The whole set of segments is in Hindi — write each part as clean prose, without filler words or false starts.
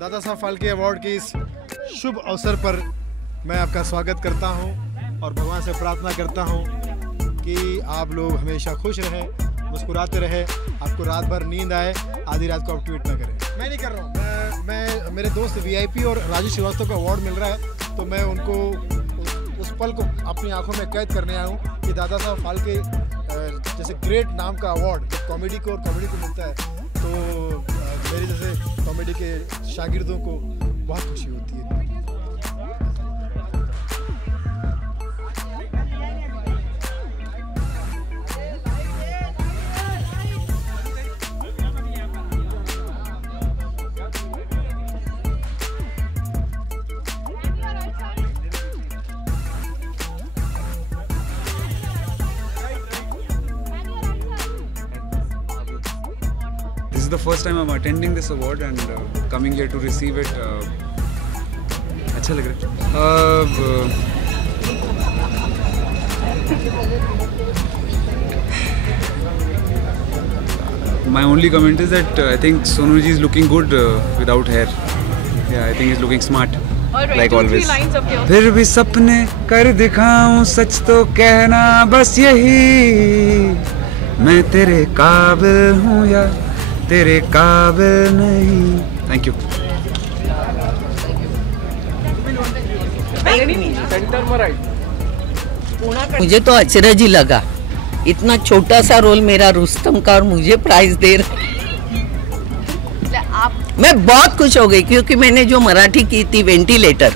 दादा साहब फाल्के अवार्ड के इस शुभ अवसर पर मैं आपका स्वागत करता हूं और भगवान से प्रार्थना करता हूं कि आप लोग हमेशा खुश रहें, मुस्कुराते रहें, आपको रात भर नींद आए, आधी रात को आप ट्वीट ना करें। मैं नहीं कर रहा हूं, मैं मेरे दोस्त वीआईपी और राजू श्रीवास्तव को अवार्ड मिल रहा है, तो मैं उनको उस पल को अपनी आंखों में कैद करने आया हूँ कि दादा साहब फाल्के जैसे ग्रेट नाम का अवार्ड जब कॉमेडी को मिलता है तो मेरे जैसे कॉमेडी के शागिर्दों को बहुत खुशी होती है। This is the first time I'm attending this award and coming here to receive it. अच्छा लग रहा है। My only comment is that I think Sonu ji is looking good without hair. Yeah, I think he's looking smart. Alright, like always. 2-3 lines of yours. फिर भी सपने कर दिखाऊं, सच तो कहना बस यही, मैं तेरे काबिल हूँ या तेरे काबिल नहीं। Thank you. मुझे तो अचरज ही लगा, इतना छोटा सा रोल मेरा रुस्तम का और मुझे प्राइज दे रहे। मैं बहुत खुश हो गई क्योंकि मैंने जो मराठी की थी वेंटिलेटर,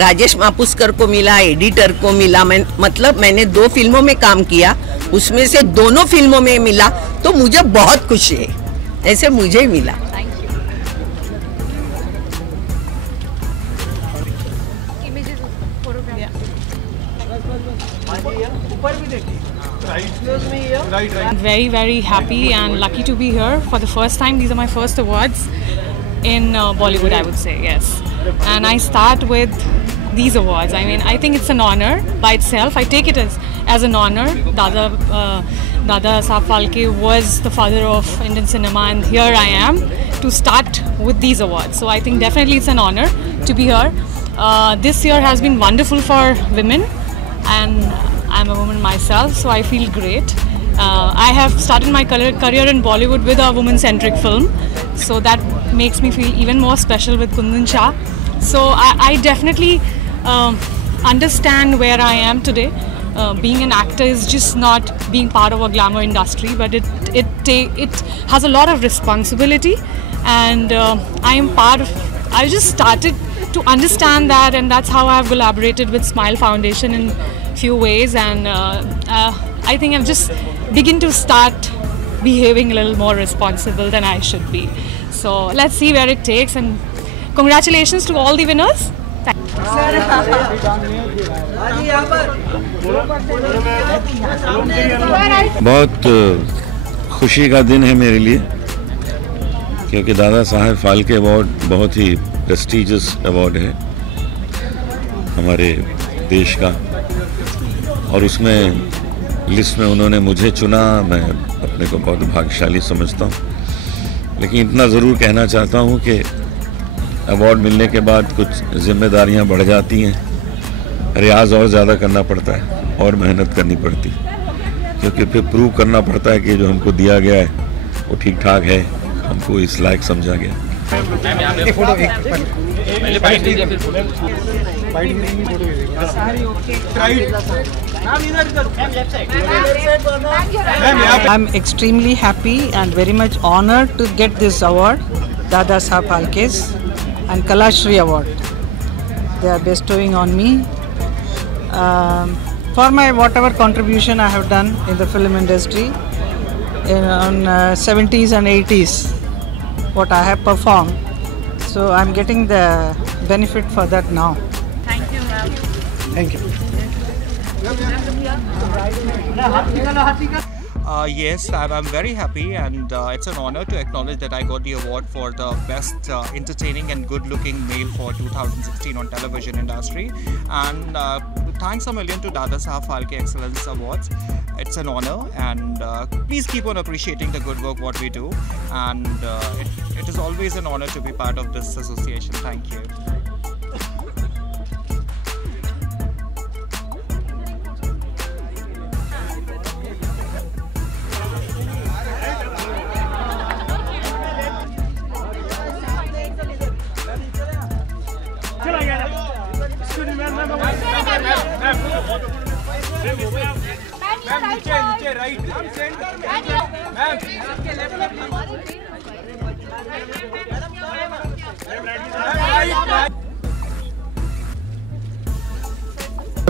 राजेश मापुस्कर को मिला, एडिटर को मिला, मैंने 2 फिल्मों में काम किया, उसमें से दोनों फिल्मों में मिला, तो मुझे बहुत खुशी है, ऐसे मुझे ही मिला। I'm very happy and lucky to be here for the first time. These are my first awards in Bollywood, I would say, yes. And I start with these awards. I mean, I think it's an honor by itself. I take it as an honor. Dada Saab Phalke was the father of Indian cinema, and here I am to start with these awards. So I think definitely it's an honor to be here. This year has been wonderful for women, and I'm a woman myself, so I feel great. I have started my career in Bollywood with a woman-centric film, so that makes me feel even more special with Kundan Shah. So I definitely understand where I am today. Being an actor is just not being part of a glamour industry, but it has a lot of responsibility, and I just started to understand that, and that's how I've collaborated with Smile Foundation in few ways, and I think I'm just begin to start behaving a little more responsible than I should be. So let's see where it takes, and congratulations to all the winners. बहुत खुशी का दिन है मेरे लिए, क्योंकि दादा साहब फाल्के अवार्ड बहुत ही प्रेस्टिजियस अवार्ड है हमारे देश का, और उसमें लिस्ट में उन्होंने मुझे चुना। मैं अपने को बहुत भाग्यशाली समझता हूँ, लेकिन इतना ज़रूर कहना चाहता हूँ कि अवार्ड मिलने के बाद कुछ जिम्मेदारियाँ बढ़ जाती हैं, रियाज़ और ज़्यादा करना पड़ता है और मेहनत करनी पड़ती है, क्योंकि फिर प्रूव करना पड़ता है कि जो हमको दिया गया है वो ठीक ठाक है, हमको इस लायक समझा गया। I'm extremely happy and very much honored to get this award, Dada Saab Phalke's and Kalashri Award. They are bestowing on me for my whatever contribution I have done in the film industry on 70s and 80s, what I have performed. So I'm getting the benefit for that now. Thank you, ma'am. Thank you. Yes, I'm very happy, and it's an honor to acknowledge that I got the award for the best entertaining and good-looking male for 2016 on television industry. And thanks a million to Dada Saab Phalke Excellence Awards. it's an honor, and please keep on appreciating the good work what we do, and it is always an honor to be part of this association. Thank you.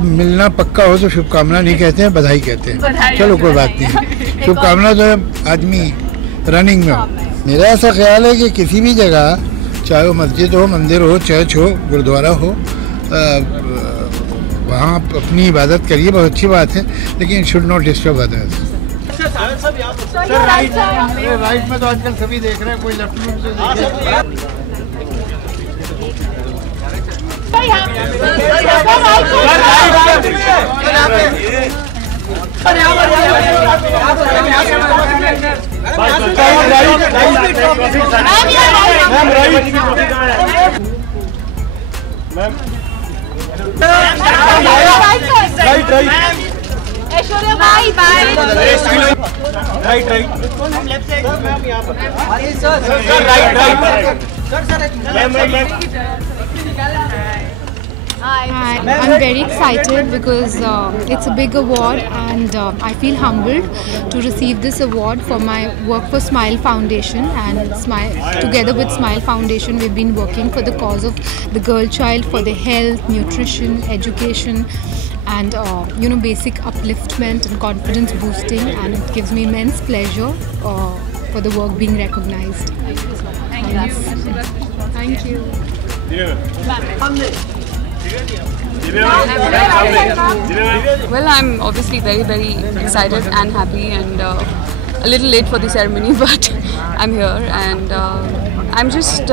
मिलना पक्का हो तो शुभकामना नहीं कहते हैं, बधाई कहते हैं। चलो कोई बात नहीं, शुभकामना जो है आदमी रनिंग में हो। मेरा ऐसा ख्याल है कि किसी भी जगह, चाहे वो मस्जिद हो, मंदिर हो, चर्च हो, गुरुद्वारा हो, वहाँ अपनी इबादत करिए, बहुत अच्छी बात है, लेकिन should not disturb others. Sir right में तो आजकल सभी देख रहे हैं, कोई लेफ्ट में से Hi, I'm very excited because it's a big award, and I feel humbled to receive this award for my work for Smile Foundation. And together with Smile Foundation, we've been working for the cause of the girl child, for their health, nutrition, education, and basic upliftment and confidence boosting. And it gives me immense pleasure for the work being recognized. Thank you. Well, I'm obviously very, very excited and happy, and a little late for the ceremony, but I'm here, and I'm just,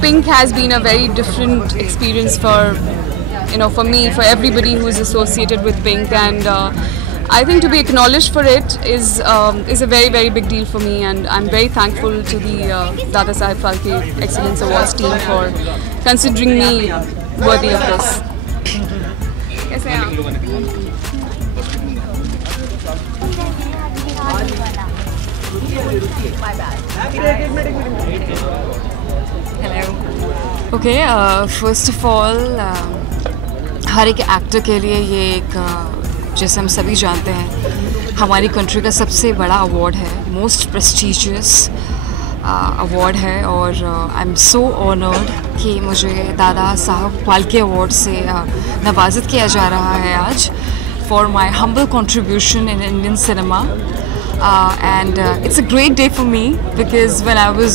Pink has been a very different experience for me, for everybody who is associated with Pink, and I think to be acknowledged for it is a very, very big deal for me, and I'm very thankful to the Dada Saheb Phalke Excellence Awards team for considering me worthy of this. कैसे हैं आप? Hello. Okay, first of all, हर एक एक्टर के लिए ये एक जैसे हम सभी जानते हैं हमारी कंट्री का सबसे बड़ा अवार्ड है, मोस्ट प्रेस्टीजियस अवार्ड है, और आई एम सो ऑनर्ड कि मुझे दादा साहब फाल्के अवार्ड से नवाजित किया जा रहा है आज for my humble contribution in Indian cinema. And it's a great day for me because when I was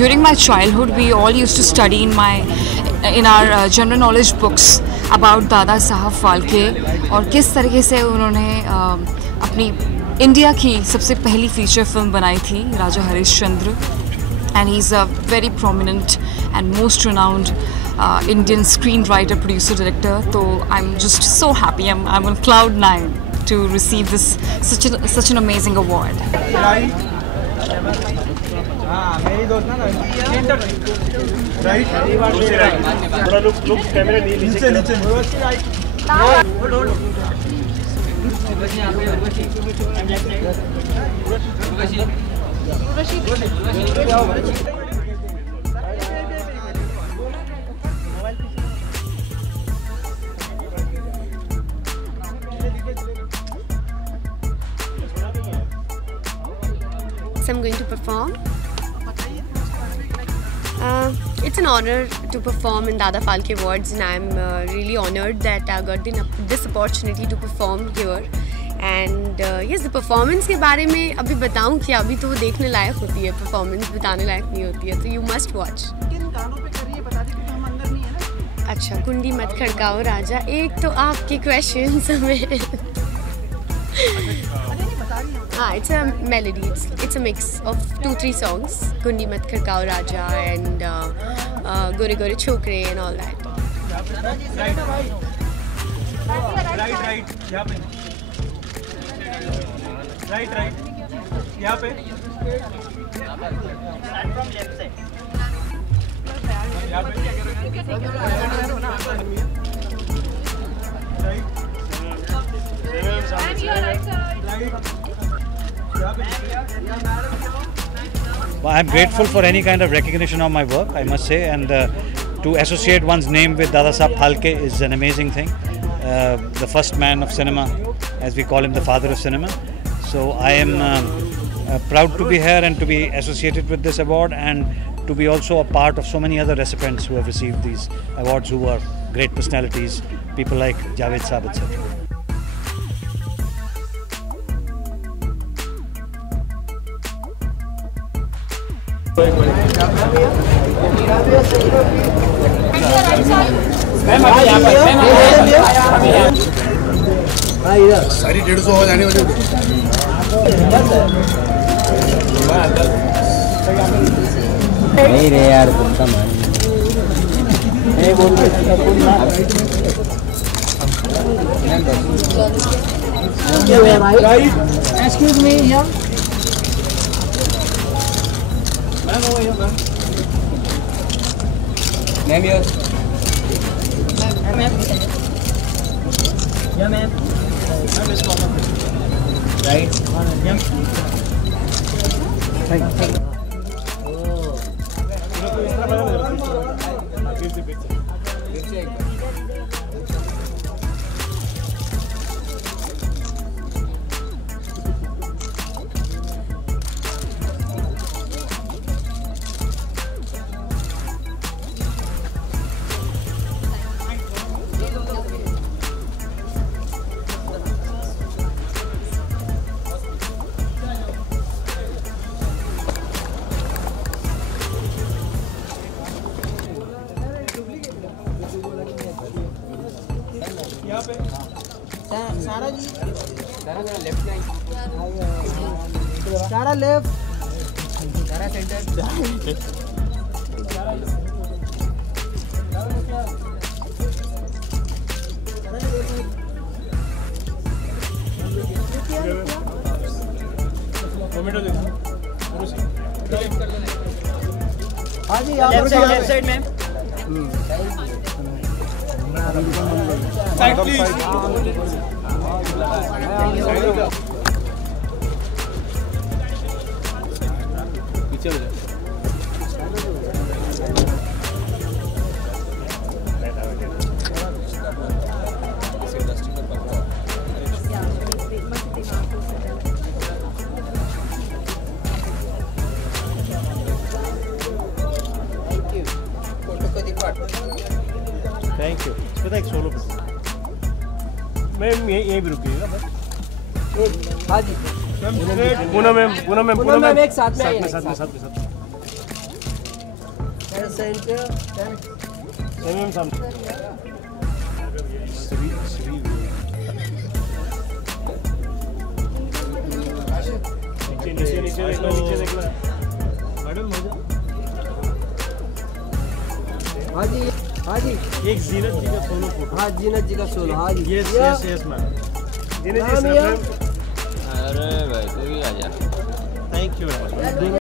during my childhood we all used to study in our general knowledge books about Dada Saheb Phalke और किस तरीके से उन्होंने अपनी इंडिया की सबसे पहली फीचर फिल्म बनाई थी राजा Harishchandra, and he's a very prominent and most renowned Indian screenwriter, producer, director. So I'm just so happy. I'm on cloud 9 to receive this such an amazing award. Right. I'm going to perform. It's an honor to perform in Dada Phalke Awards, and I'm really honored that I got this opportunity to perform here. And yes, the performance के बारे में अभी बताऊँ क्या, अभी तो वो देखने लायक होती है, performance बताने लायक नहीं होती है, तो you must watch. किन गानों पे करिए बता दें क्योंकि हम अंदर नहीं है ना. अच्छा, कुंडी मत खड़काओ राजा, एक तो आपके questions में it's a melody. It's a mix of 2-3 songs. Kundi Mat Khadkao Raja and Gore Gore Chokre and all that. Right. Right यहाँ पे Well, I'm grateful for any kind of recognition of my work, I must say, and to associate one's name with Dada Saheb Phalke is an amazing thing. The first man of cinema, as we call him, the father of cinema. So I am proud to be here and to be associated with this award, and to be also a part of so many other recipients who have received these awards, who are great personalities, people like Javed Saab, etc. सारी 150 हो जाने वाली नहीं रे यार कुत्ता मान Excuse me, yeah. Ma'am your Yeah, ma'am. Right Sara ji left Sara left Sara centre हाँ जी left side ma'am side please पीछे थैंक यू। इसमें एक सोलो मैम यहीं भी रुकिएगा बस। हाँ जी पूनम मैम एक साथ में साथ सेंटर मैम सामने नीचे देखना मैडम हाँ जी एक जीनत जी का सोलो फोटो। हाँ जीनत जी का सोलो। हाँ जी यस मैम जीनत जी। अरे भाई तू भी आ जा। Thank you.